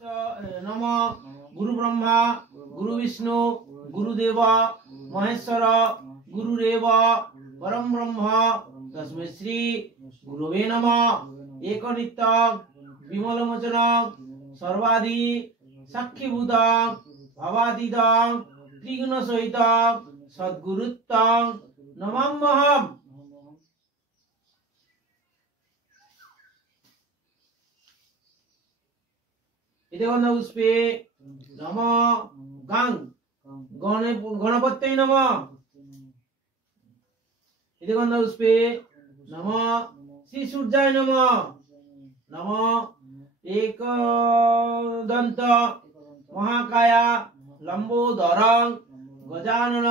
नम गुरु ब्रह्मा गुरु विष्णु गुरुदेव महेश्वर गुरुरेव परम ब्रह्म तस्मै श्री गुरुवे नमः। एक नित्यं विमलमोचनं सर्वादि साक्षीभूतं भवातीतं त्रिगुणसहितं सद्गुरुत्तं नमाम्यहम्। इति पुष्पे नम गां गणपतये नमः। इति पुष्पे नम श्री सूर्याय नमः। नम एकदंत महाकाय लंबोदरं गजानन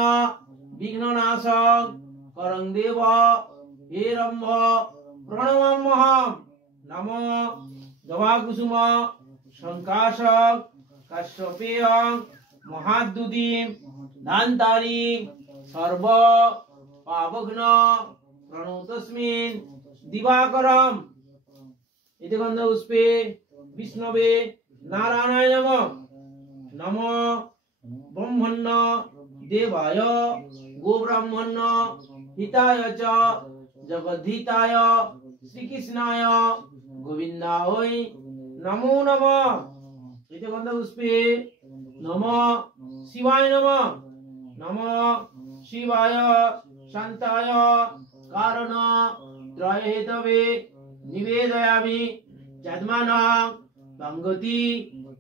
विघ्ननाशं करं देव हेरंब प्रणमाम्यहम्। नम जवाकुसुम शंकाशं काश्यपेयं महाद्युतिं दान्तारिं सर्व पावघ्न प्रणतस्मिन् दिवाकरम्। इति पुष्पे विष्णवे नारायणाय नमः। नमो ब्रह्मण्य देवाय गोब्राह्मण हिताय च जगद्धिताय श्रीकृष्णाय गोविन्दाय नमो नमः। इति पुष्पे नमः शिवाय नमः। नमः शिवाय शान्ताय कारण त्रयहेतवे निवेदयामि जन्मानं भंगति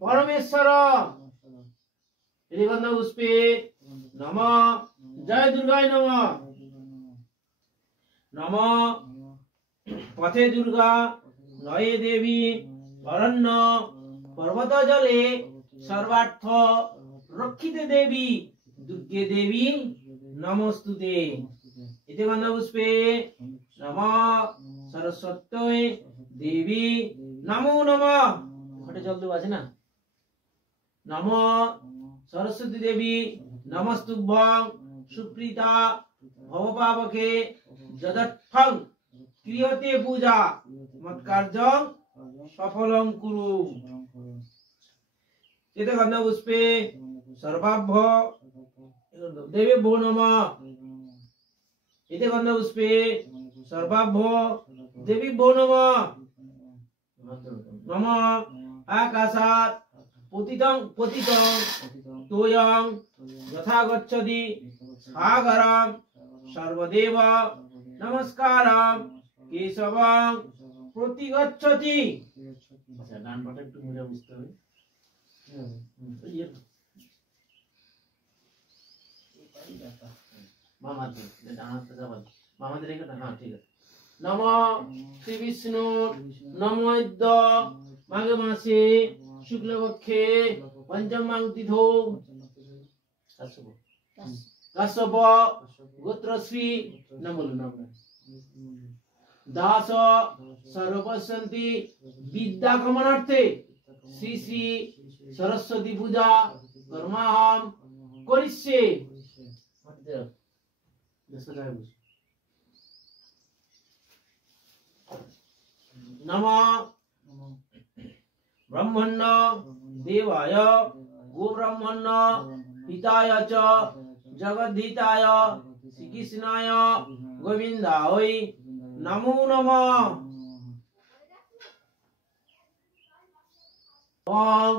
परमेश्वर। इति पुष्पे नमः जय दुर्गाय नमः। नमः पथे दुर्गा नये देवी अरण्य पर्वत जले सर्वार्थ रक्षिते देवी दुर्गे देवी नमोस्तुते। इति पुष्पे नमः सरस्वती देवी नमो नमः। घटे जल्दी बाजे ना। नमः सरस्वती देवी नमस्तुभ्यं सुप्रीता भवपावके यदर्थं क्रियते पूजा मत्कार्यं सफलं कुरु। इति पुष्पे सर्वाभ्य देवेभ्यो नमः। इति पुष्पे सर्वाभ्यो देवीभ्यो नमः। नमः आकाशात् पतितं तोयं यथा गच्छति सागरं सर्वदेव नमस्कारं केशवं प्रतिगच्छति। डान पाटे একটু মুড়ে বুঝতে হবে। मामा जी डान हाथ पे मामा जी रहेगा। हाँ ठीक है। नमः श्री विष्णु नमो इद्द माघ मासे शुक्ल पक्षे पंचमां तिथौ कश्यप गोत्रश्री न बोलो ना दास सर्वपश्यन्ति विद्या गमनार्थे श्री श्री सरस्वती पूजा कर्माहं करिष्ये। नमः ब्रह्मण्य देवाय गोब्राह्मण हिताय च जगद्धिताय श्रीकृष्णाय गोविन्दाय नमो नमः। ओम